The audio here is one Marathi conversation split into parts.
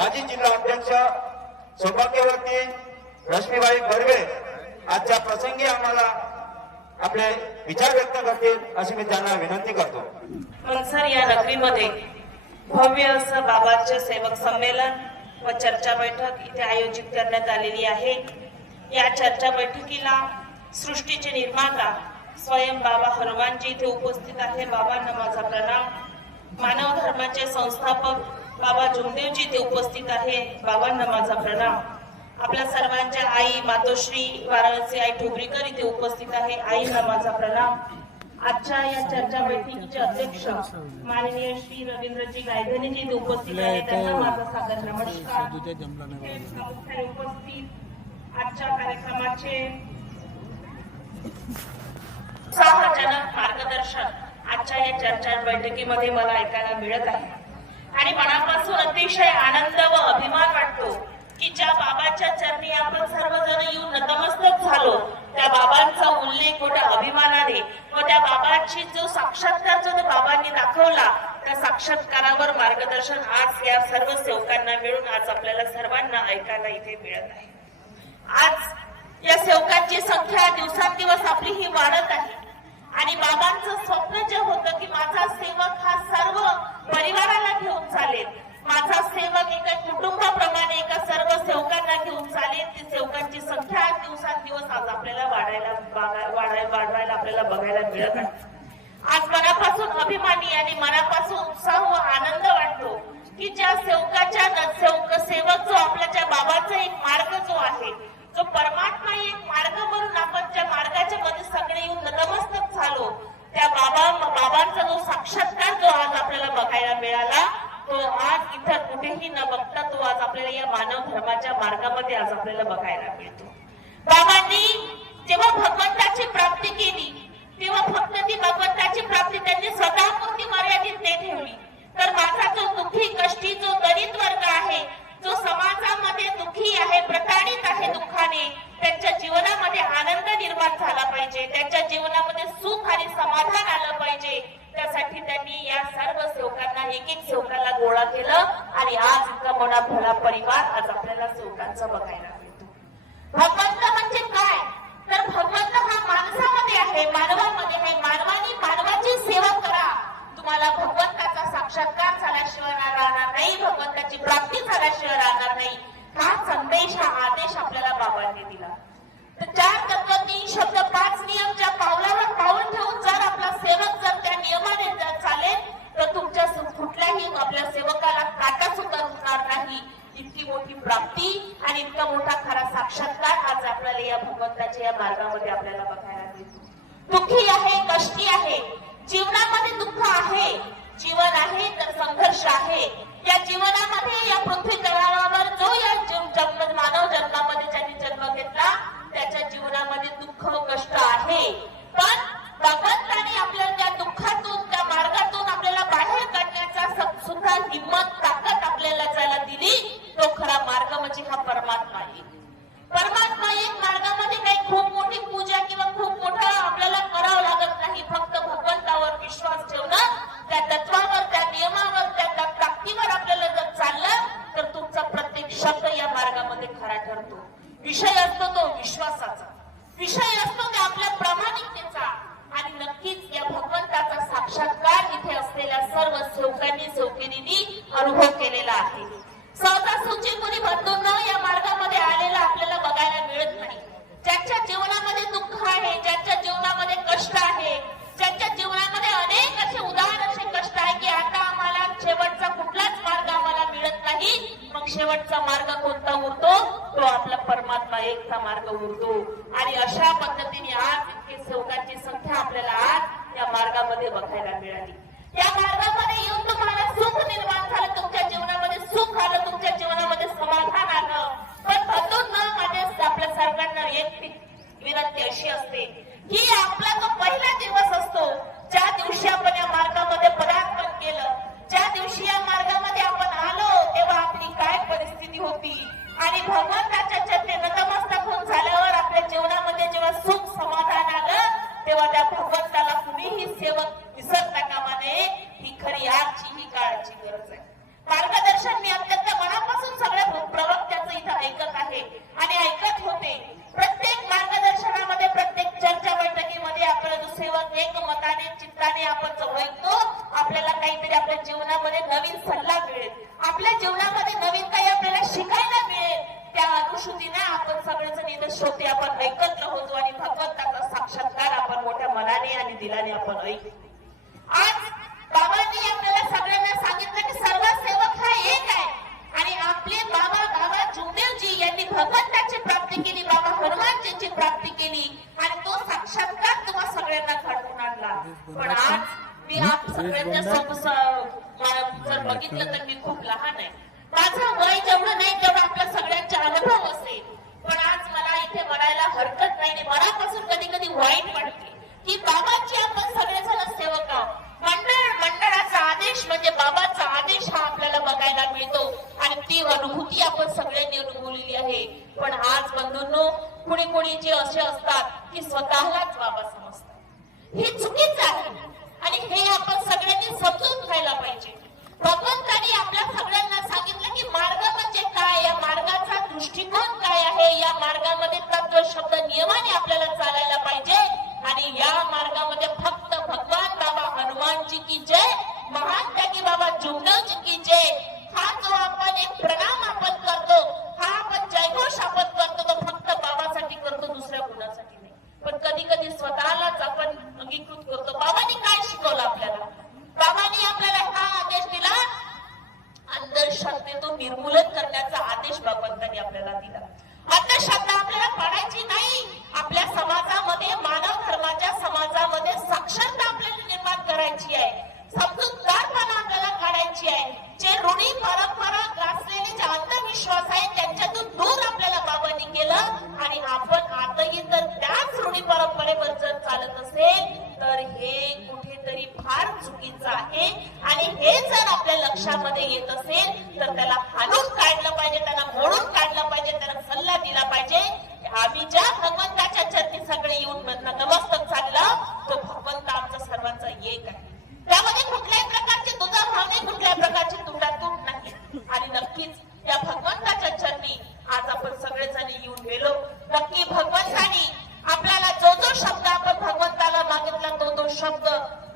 माजी जिल्हा अध्यक्ष सौभाग्यवती रश्मीबाई बर्वे आजच्या प्रसंगी आम्हाला आपले विचार व्यक्त करतील अशी मी त्यांना विनंती करतो। मनसर या नगरीमध्ये भव्य असं बाबांचे सेवक संमेलन व चर्चा बैठक इथे आयोजित करण्यात आलेली आहे। या चर्चा बैठकीला सृष्टीचे निर्माता स्वयं बाबा हनुमानजी इथे उपस्थित आहे। बाबांना माझा प्रणाम। मानव धर्माचे संस्थापक बाबा जुमदेवजी इथे उपस्थित आहे। बाबांना माझा प्रणाम। आपल्या सर्वांच्या आई मातोश्री वाराणसी आई ठोबरीकर इथे उपस्थित आहे। आईंना माझा प्रणाम। आजच्या या चर्चा बैठकीचे अध्यक्ष माननीय श्री रवींद्रजी गायधनीजी इथे उपस्थित आहे। त्यांना माझा सादर नमस्कार। उपस्थित आजच्या कार्यक्रमाचे उत्साहजनक मार्गदर्शन आजच्या या चर्चा बैठकीमध्ये मला ऐकायला मिळत आहे आणि मनापासून अतिशय आनंद व अभिमान वाटतो की ज्या बाबाच्या चरणी आपण सर्वजण येऊन नतमस्तक झालो, त्या बाबांचा उल्लेख मोठ्या अभिमानाने व त्या बाबांची जो साक्षात्कार जो बाबांनी दाखवला त्या साक्षात्कारावर मार्गदर्शन आज या सर्व सेवकांना मिळून आज आपल्याला सर्वांना ऐकायला इथे मिळत आहे। आज या सेवकांची संख्या दिवसांदिवस आपली ही वाढत आहे आणि बाबांचं स्वप्न जे होतं की माझा सेवक हा सर्व परिवाराला घेऊन चालेल, माझा सेवक एका कुटुंबाप्रमाणे एका सर्व सेवकांना घेऊन चालेल, ती सेवकांची संख्या दिवसांदिवस आज आपल्याला वाढवायला आपल्याला बघायला मिळत आहे। आज मनापासून अभिमानी आणि मनापासून उत्साह व आनंद वाटतो की ज्या सेवक जो आपल्या बाबाचा एक मार्ग जो आहे, जो परमात्मा एक मार्ग म्हणून आपण ज्या मार्गाच्या मध्ये सगळे येऊन नतमस्तक झालो, त्या बाबांचा जो साक्षात्कार जो आज आपल्याला बघायला मिळाला तो आज इतर कुठेही न बघता तो आज आपल्याला या मानव धर्माच्या मार्गामध्ये आज आपल्याला बघायला मिळतो। बाबांनी जेव्हा भगवंताची प्राप्ती केली तेव्हा फक्त ती भगवंताची प्राप्ती त्यांनी स्वतःपुरती मर्यादित नाही ठेवली, तर माझा जो दुःखी कष्टी जो दलित वर्ग आहे, जो समाजामध्ये दुःखी आहे, प्रताडित आहे दुःखाने, त्यांच्या जीवनामध्ये आनंद निर्माण झाला पाहिजे, त्यांच्या जीवनामध्ये सुख आणि समाधान आलं पाहिजे, त्यासाठी त्यांनी या सर्व सेवकांना एक सेवकाला गोळा केलं आणि आज इतका मोठा भला परिवार आज आपल्याला सेवकांचा बघायला मिळतो। भगवंत म्हणजे काय, तर भगवंत हा माणसामध्ये आहे, मानवामध्ये आहे। मानवानी मानवाची सेवा करा, तुम्हाला भगवंताचा साक्षात्कार झाल्याशिवाय राहणार नाही, भगवंताची प्राप्ती झाल्याशिवाय राहणार नाही। हा संदेश हा आदेश आपल्याला बाबांनी दिला। तर 4 तत्व 3 शब्द 5 नियम ज्या पावलावर पाऊल ठेवून जर आपला सेवक जर त्या नियमाने जर चालेल तर तुमच्या कुठल्याही आपल्या सेवकाला काटा सुद्धा रुजणार नाही। इतकी मोठी प्राप्ती आणि इतका मोठा खरा साक्षात्कार आज आपल्याला या भगवंताच्या या मार्गामध्ये आपल्याला बघायला मिळतो। दुःखी आहे, कष्टी आहे, जीवनामध्ये दुःख आहे, जीवन आहे तर संघर्ष आहे। या जीवनामध्ये या पृथ्वी तलावावर जो या मानव जन्मामध्ये ज्यांनी जन्म घेतला त्याच्या जीवनामध्ये दुःख व कष्ट आहे, पण भगवंताने आपल्याला त्या दुःखातून त्या मार्गातून आपल्याला बाहेर काढण्याचा सुद्धा हिंमत ताकद आपल्याला ज्याला दिली तो खरा मार्ग म्हणजे हा परमात्मा आहे। परमात्मा एक मार्गामध्ये काही खूप मोठी पूजा किंवा खूप मोठं आपल्याला करावं लागत नाही, फक्त भगवंतावर विश्वास ठेवणं, त्या तत्वावर त्या नियमावर त्या ताकदीवर आपल्याला जर चाललं तर तुमचा प्रत्येक शब्द या मार्गामध्ये खरा ठरतो। विषय असतो तो विश्वासाचा, विषय असतो त्या आपल्या प्रामाणिकतेचा आणि नक्कीच या भगवंताचा साक्षात्कार इथे असलेल्या सर्व सेवकांनी अनुभव केलेला आहे। सहजासहजी कोणी बंधूंना या मार्गामध्ये आलेला आपल्याला बघायला मिळत नाही। ज्यांच्या जीवनामध्ये दुःख आहे, ज्यांच्या जीवनामध्ये कष्ट आहे, ज्यांच्या जीवनामध्ये अनेक असे उदाहरण असे कष्ट आहे की आता आम्हाला शेवटचा कुठलाच मार्ग आम्हाला मिळत नाही, मग शेवटचा मार्ग कोणता उरतो, तो आपला परमात्मा एकचा मार्ग उरतो। आणि अशा पद्धतीने आज इतके सेवकांची संख्या आपल्याला आज या मार्गामध्ये बघायला मिळाली। या मार्गामध्ये येऊन तुम्हाला सुख निर्माण झालं, तुमच्या जीवनामध्ये सुख आलं, तुमच्या जीवनामध्ये समाधान आलं, पण बंधूंना माझ्या आपल्या सर्वांना एक विनंती अशी असते की आपला तो पहिला दिवस असतो ज्या दिवशी आपण या मार्गामध्ये पदार्पण केलं, ज्या दिवशी या मार्गामध्ये आपण आलो तेव्हा आपली काय परिस्थिती होती आणि भगवंताच्या चरणी नतमस्तक होऊन झाल्यावर आपल्या जीवनामध्ये जेव्हा सुख समाधान आलं तेव्हा त्या भगवंताला कुणीही सेवक विसरता कामा नये। ही खरी आजची ही काळाची गरज आहे। मार्गदर्शन मी अत्यंत मनापासून आपल्या जीवनामध्ये नवीन काही आपल्याला शिकायला मिळेल, त्या अनुषुतीने आपण सगळेजण इथे श्रोते आपण एकत्र होतो आणि भगवंताचा साक्षात्कार आपण मोठ्या मनाने आणि दिलाने आपण ऐकतो. आज बाबांनी आपल्याला सगळ्यांना सांगितलं की सर्व सेवक हा एक आहे आणि आपले बाबा जुमदेवजी यांनी भगवंताची प्राप्ती केली, बाबा हनुमानजींची प्राप्ती केली आणि तो साक्षात्कार तुम्हा सगळ्यांना घडवून आणला. पण आज मी आप सगळ्यांच्या जर बघितलं तर मी खूप लहान आहे, माझं वय जेवढं नाही तेवढं आपल्या सगळ्यांचे अनुभव असेल. पण आज मला इथे म्हणायला हरकत नाही आणि मनापासून कधी कधी वाईट वाटते की बाबांची आपण सगळेजण सेवक आहोत. मंडळाचा आदेश म्हणजे बाबाचा आदेश हा आपल्याला बघायला मिळतो आणि ती अनुभूती आपण सगळ्यांनी अनुभवलेली आहे. पण आज बंधूंनो, कुणी जे असे असतात की स्वतःलाच बाबा समजतात, हे चुकीचं आहे आणि हे आपण सगळ्यांनी समजून घ्यायला पाहिजे. भगवंतांनी आपल्या सगळ्यांना सांगितलं की मार्ग म्हणजे काय, या मार्गाचा दृष्टिकोन काय आहे, या मार्गामध्ये तत्व शब्द नियमाने आपल्याला चालायला पाहिजे आणि या मार्गामध्ये फक्त भगवान बाबा हनुमानजी की जय, महान त्यागी बाबा जुमदेवजी की जय, हा जो आपण एक प्रणाम आपण करतो, हा आपण जयघोष आपण करतो, तो फक्त बाबासाठी करतो, दुसऱ्या कुणासाठी नाही. पण कधी कधी स्वतःलाच आपण अंगीकृत करतो. बाबांनी काय शिकवलं आपल्याला? बाबांनी आपल्याला हा आदेश दिला, अंधश्रद्धेतून निर्मूलन करण्याचा आदेश भगवंतांनी आपल्याला दिला. अंधश्रद्धा आपल्याला पाडायची नाही. आपल्या समाजामध्ये, मानव धर्माच्या समाजामध्ये साक्षरता आपल्याला निर्माण करायची आहे, समजूतदारपणा आपल्याला काढायची आहे. जे रूढी परंपरा गाजलेले जे अंधविश्वास आहेत त्यांच्यातून दूर आपल्याला बाबांनी केलं आणि आपण आताही जर त्याच रूढी परंपरेवर जर चालत असेल तर हे कुठेतरी फार चुकीचं आहे आणि हे जर आपल्या लक्षामध्ये येत असेल तर त्याला हाणून काढलं पाहिजे, त्याला मोडून काढलं पाहिजे, त्याला सल्ला दिला पाहिजे. आम्ही ज्या भगवंताच्या चरणी सगळे येऊन नमस्तक चाललं, तो भगवंत आमचा सर्वांचा एक आहे. त्यामध्ये कुठल्याही प्रकारची दुजाभाव नाही, कुठल्याही प्रकारची तुटातूट नाही आणि नक्कीच या भगवंताच्या चरणी आज आपण सगळेजण येऊन गेलो. नक्की भगवंतानी आपल्याला जो शब्द आपण भगवंताला मागितला तो शब्द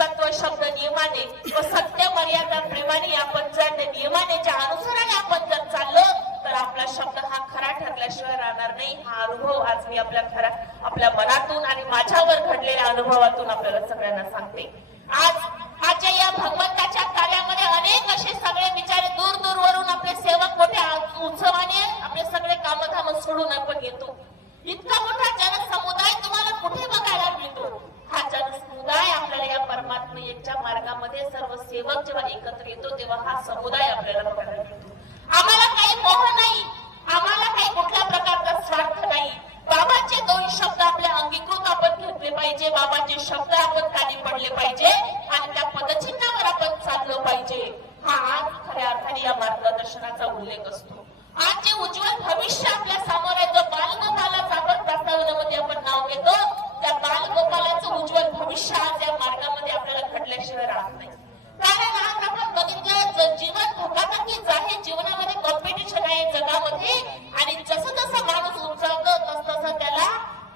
तत्व शब्द नियमाने व सत्य मर्यादा प्रेमाने आपण जर नियमाने ज्या अनुसाराने आपण जर चाललो तर आपला शब्द हा खरा ठरल्याशिवाय राहणार नाही. हा अनुभव आज मी आपल्या मनातून आणि माझ्यावर घडलेल्या अनुभवातून आपल्याला सगळ्यांना सांगते. आजच्या या भगवंताच्या कार्यामध्ये अनेक असे सगळे बिचारे दूर वरून आपले सेवक मोठ्या उत्सवाने आपले सगळे कामधाम सोडून आपण येतो. इतका मोठा जनसमुदाय तुम्हाला कुठे बघायला मिळतो? हा जनसमुदाय आपल्याला या परमात्मेच्या मार्गामध्ये सर्व सेवक जेव्हा एकत्र येतो तेव्हा हा समुदाय आपल्याला बघायला मिळतो. आम्हाला काही मोह नाही, आम्हाला काही कुठल्या प्रकारचा स्वार्थ नाही. बाबाचे दोन शब्द आपल्या अंगीकृत आपण घेतले पाहिजे, बाबाचे शब्द आपण कानी पडले पाहिजे आणि त्या पदचिन्हावर आपण चाललो पाहिजे. हा आज खऱ्या अर्थाने या मार्गदर्शनाचा उल्लेख असतो. आज जे उज्ज्वल भविष्य आपल्या समोर आहे, जो बालगोपालाचा आपण प्रस्तावनेमध्ये आपण नाव घेतो, त्या बालगोपालाचं उज्ज्वल भविष्य आज या मार्गामध्ये आपल्याला घडल्याशिवाय राहत नाही. कारण आज आपण बघितलं जीवन धकाधकीच आहे, जीवनामध्ये कॉम्पिटिशन आहे जगामध्ये आणि जसं माणूस उंचावतो तसं त्याला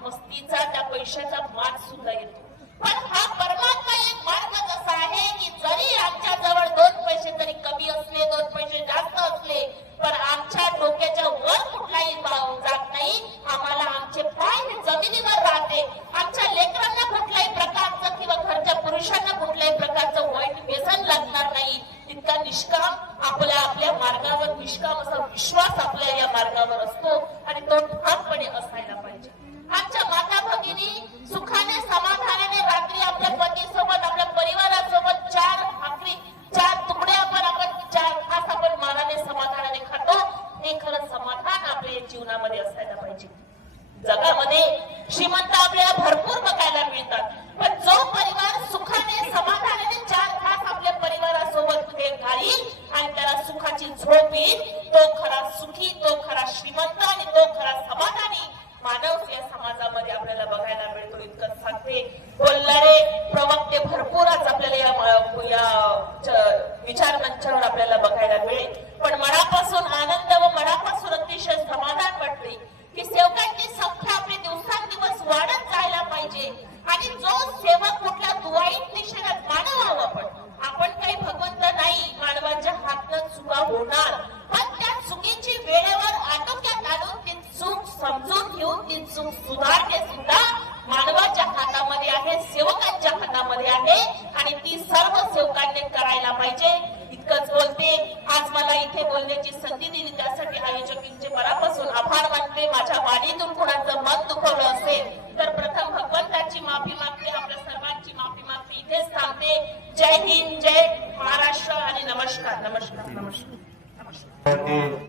मस्तीचा त्या पैशाचा मान सुद्धा येतो. पण हा परमात्मा एक मार्ग असा आहे की जरी आमच्या जवळ 2 पैसे जरी कमी असले, 2 पैसे जास्त असले, पण आमच्या डोक्याच्या वर कुठलाही जात नाही. आम्हाला आमचे पाय हे जमिनीवर राहते. आमच्या लेकरांना कुठल्याही प्रकारचं किंवा घरच्या पुरुषांना कुठल्याही प्रकारचं वाईट व्यसन लागणार नाही. इतका निष्काम आपल्या मार्गावर निष्काम असा विश्वास आपल्या या मार्गावर असतो आणि तो ठामपणे असायला पाहिजे. आमच्या माता भगिनी सुखाने समाधानाने रात्री आपल्या पतीसोबत आपल्या परिवारासोबत 4 तुकडे आपण 4 घास आपण मानाने समाधानाने खातो. हे खरं समाधान आपल्या जीवनामध्ये असायला पाहिजे. जगामध्ये श्रीमंत आपल्याला भरपूर बघायला मिळतात, पण जो परिवार सुखाने समाधानाने 4 घास आपल्या परिवारासोबत घालील आणि त्याला सुखाची झोप येईल, तो खरा सुखी, तो खरा श्रीमंत आणि तो खरा समाधानी मानव या समाजामध्ये आपल्याला बघायला मिळतो. इतकं सांगते. बोलणारे प्रवक्ते भरपूरच आपल्याला या विचार मंचावर आपल्याला बघायला मिळेल. पण मनापासून आनंद व मनापासून अतिशय समाधान वाटते की सेवकांची संख्या आपली दिवसांदिवस वाढत जायला पाहिजे आणि जो सेवक कुठल्या दुवाईत दिशेला मानव आहोत आपण काही भगवंत नाही. मानवाच्या हातनं चुका होणार हातामध्ये आहे आणि ती सर्व सेवकांनी करायला पाहिजे. इतकंच बोलते. आज मला इथे बोलण्याची संधी दिली त्यासाठी आयोजकांचे मनापासून आभार मानते. माझ्या वाणीतून कोणाचं मन दुखवलं असेल तर प्रथम भगवंताची माफी मागते, आपल्या सर्वांची माफी मागते. इथेच थांबते. जय हिंद, जय महाराष्ट्र आणि नमस्कार नमस्कार नमस्कार नमस्कार.